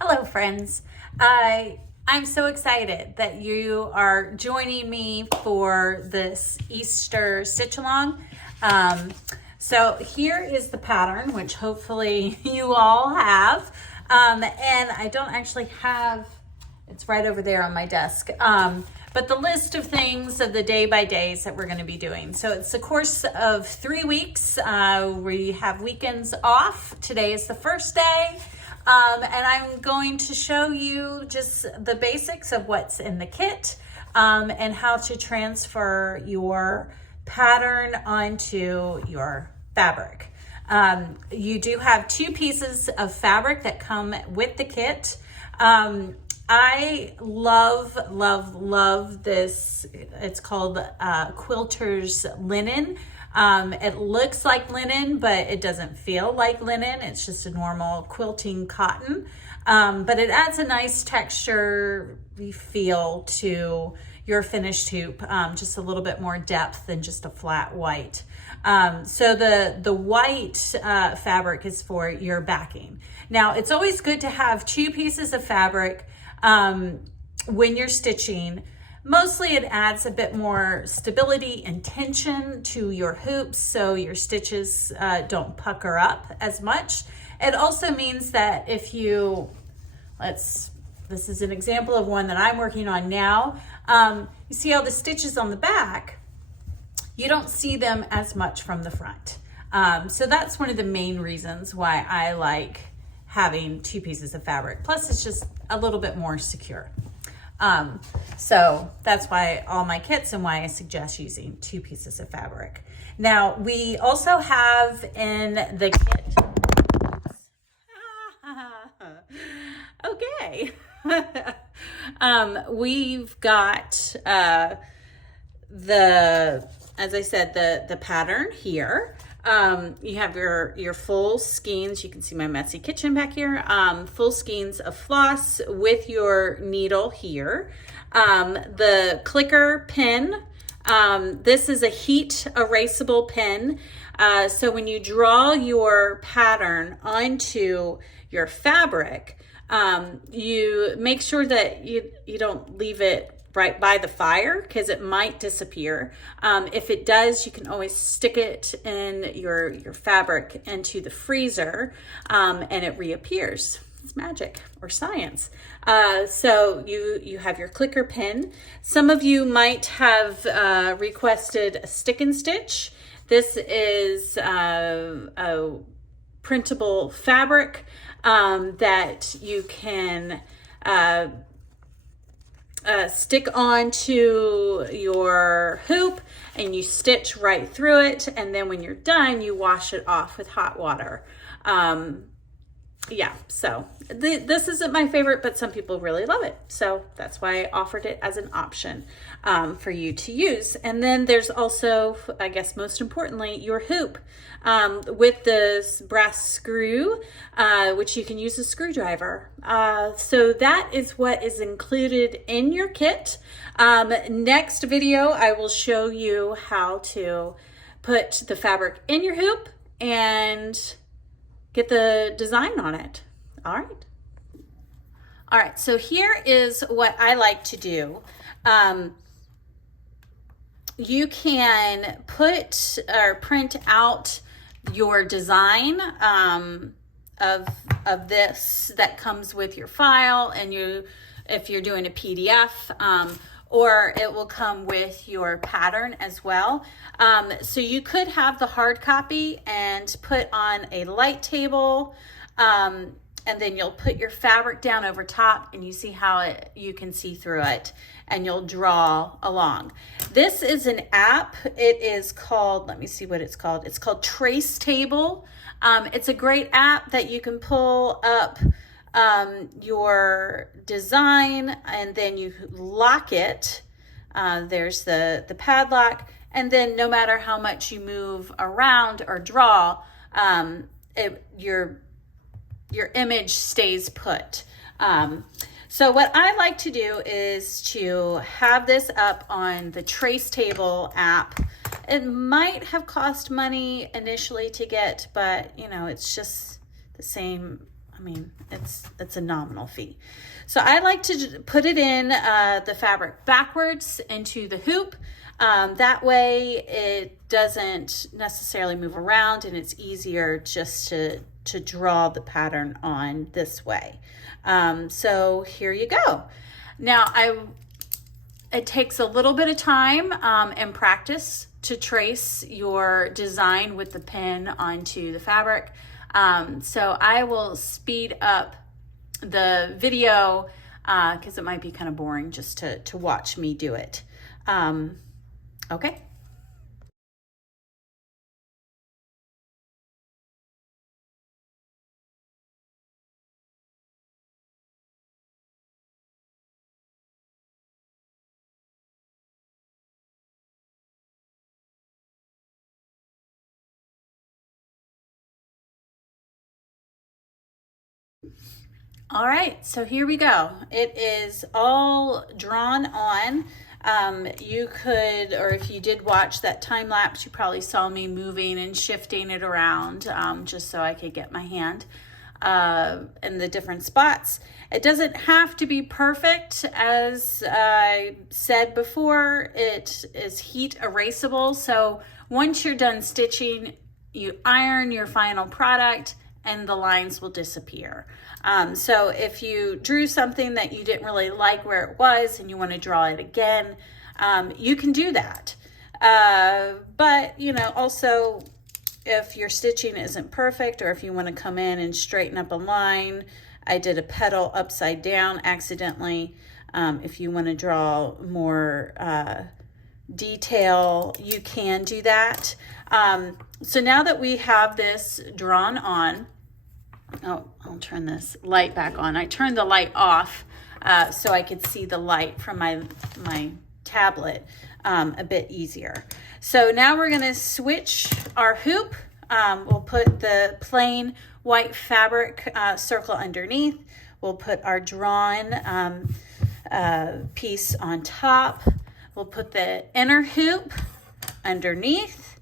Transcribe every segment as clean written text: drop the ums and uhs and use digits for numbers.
Hello, friends. I'm so excited that you are joining me for this Easter stitch along. So here is the pattern, which hopefully you all have. And I don't actually have, it's right over there on my desk. But the list of things of the day by days that we're going to be doing. So it's a course of 3 weeks. We have weekends off. Today is the first day. And I'm going to show you just the basics of what's in the kit and how to transfer your pattern onto your fabric. You do have 2 pieces of fabric that come with the kit. I love this. It's called Quilter's Linen. It looks like linen, but it doesn't feel like linen. It's just a normal quilting cotton. But it adds a nice texture feel to your finished hoop, just a little bit more depth than just a flat white. So the white fabric is for your backing. Now, it's always good to have 2 pieces of fabric when you're stitching. Mostly it adds a bit more stability and tension to your hoops so your stitches don't pucker up as much. It also means that if you, this is an example of one that I'm working on now. You see all the stitches on the back, you don't see them as much from the front. So that's one of the main reasons why I like having 2 pieces of fabric. Plus it's just a little bit more secure. So that's why all my kits and why I suggest using 2 pieces of fabric. Now we also have in the kit, okay. We've got, as I said, the pattern here. You have your full skeins. You can see my messy kitchen back here. Full skeins of floss with your needle here. The clicker pin. This is a heat erasable pen. So when you draw your pattern onto your fabric, you make sure that you don't leave it right by the fire because it might disappear. If it does, you can always stick it in your fabric into the freezer and it reappears. It's magic or science. So you have your clicker pin. Some of you might have requested a stick and stitch. This is a printable fabric that you can stick onto your hoop and you stitch right through it, and then when you're done you wash it off with hot water. Yeah, so this isn't my favorite, but some people really love it, so that's why I offered it as an option for you to use. And then there's also, I guess most importantly, your hoop with this brass screw, which you can use a screwdriver. So that is what is included in your kit. Next video I will show you how to put the fabric in your hoop and get the design on it. All right, so here is what I like to do. You can put or print out your design of this that comes with your file, and if you're doing a PDF, or it will come with your pattern as well. So you could have the hard copy and put on a light table, and then you'll put your fabric down over top and you see how you can see through it, and you'll draw along. This is an app. It is called, let me see what it's called. It's called Trace Table. It's a great app that you can pull up your design and then you lock it. There's the padlock, and then no matter how much you move around or draw, your image stays put. So what I like to do is to have this up on the Trace Table app. It might have cost money initially to get, but you know, it's just the same mean, it's a nominal fee. So I like to put it in the fabric backwards into the hoop. That way it doesn't necessarily move around, and it's easier just to draw the pattern on this way. So here you go. Now it takes a little bit of time and practice to trace your design with the pen onto the fabric. So I will speed up the video because it might be kind of boring just to watch me do it. Okay. All right, so here we go. It is all drawn on. You could, or if you did watch that time lapse, you probably saw me moving and shifting it around just so I could get my hand in the different spots. It doesn't have to be perfect. As I said before, it is heat erasable. So once you're done stitching, you iron your final product and the lines will disappear. So if you drew something that you didn't really like where it was and you want to draw it again, you can do that. But, you know, also if your stitching isn't perfect, or if you want to come in and straighten up a line, I did a petal upside down accidentally. If you want to draw more detail, you can do that. So now that we have this drawn on, oh, I'll turn this light back on. I turned the light off so I could see the light from my tablet a bit easier. So now we're going to switch our hoop. We'll put the plain white fabric circle underneath. We'll put our drawn piece on top. We'll put the inner hoop underneath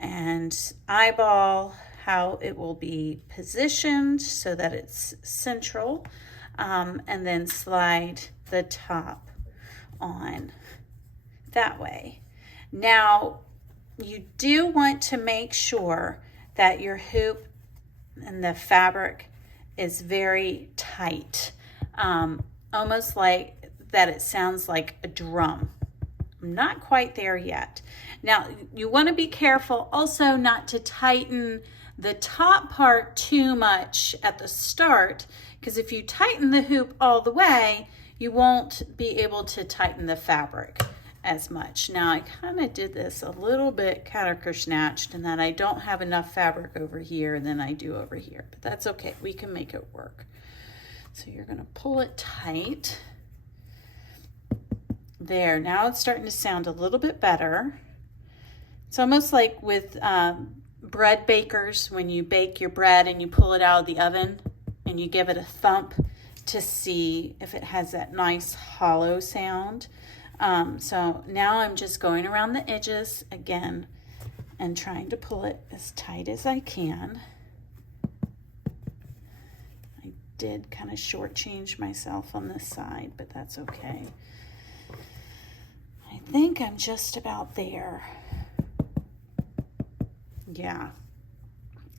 and eyeball how it will be positioned so that it's central, and then slide the top on that way. Now, you do want to make sure that your hoop and the fabric is very tight, almost like that it sounds like a drum. I'm not quite there yet. Now, you want to be careful also not to tighten the top part too much at the start, because if you tighten the hoop all the way, you won't be able to tighten the fabric as much. Now, I kind of did this a little bit counter-snatched in that I don't have enough fabric over here than I do over here, but that's okay. We can make it work. So you're going to pull it tight. There, now it's starting to sound a little bit better. It's almost like with bread bakers, when you bake your bread and you pull it out of the oven and you give it a thump to see if it has that nice hollow sound. So now I'm just going around the edges again and trying to pull it as tight as I can. I did kind of shortchange myself on this side, but that's okay. I think I'm just about there. Yeah.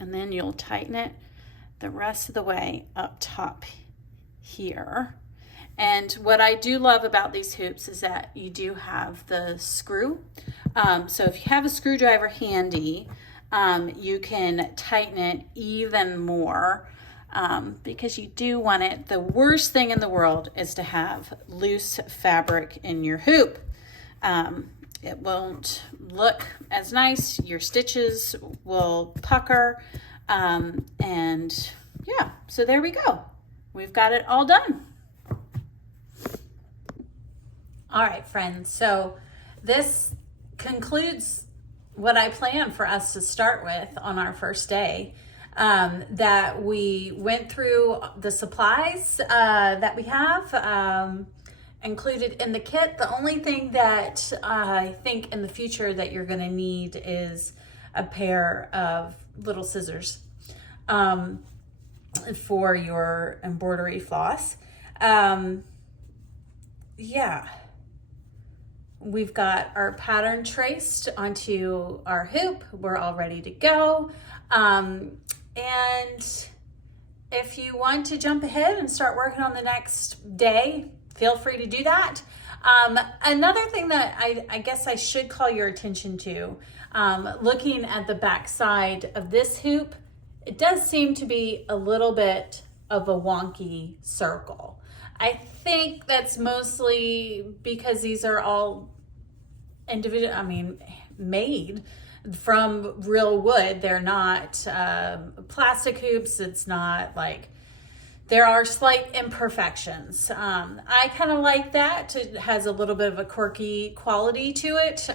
And then you'll tighten it the rest of the way up top here. And what I do love about these hoops is that you do have the screw. So if you have a screwdriver handy, you can tighten it even more because you do want it. The worst thing in the world is to have loose fabric in your hoop. It won't look as nice. Your stitches will pucker. And yeah, so there we go. We've got it all done. All right, friends. So this concludes what I planned for us to start with on our first day. That we went through the supplies that we have included in the kit. The only thing that I think in the future that you're going to need is a pair of little scissors. for your embroidery floss. Yeah, we've got our pattern traced onto our hoop. We're all ready to go. And if you want to jump ahead and start working on the next day, feel free to do that. Another thing that I guess I should call your attention to, looking at the back side of this hoop, it does seem to be a little bit of a wonky circle. I think that's mostly because these are all individual, made from real wood. They're not plastic hoops. It's not like, there are slight imperfections. I kind of like that. It has a little bit of a quirky quality to it.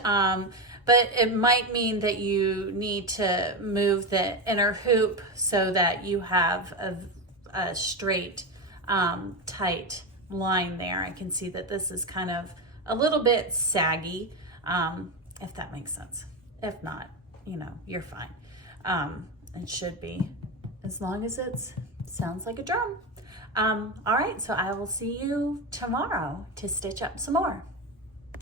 But it might mean that you need to move the inner hoop so that you have a straight, tight line there. I can see that this is kind of a little bit saggy, if that makes sense. If not, you're fine. It should be, as long as it sounds like a drum. All right, so I will see you tomorrow to stitch up some more.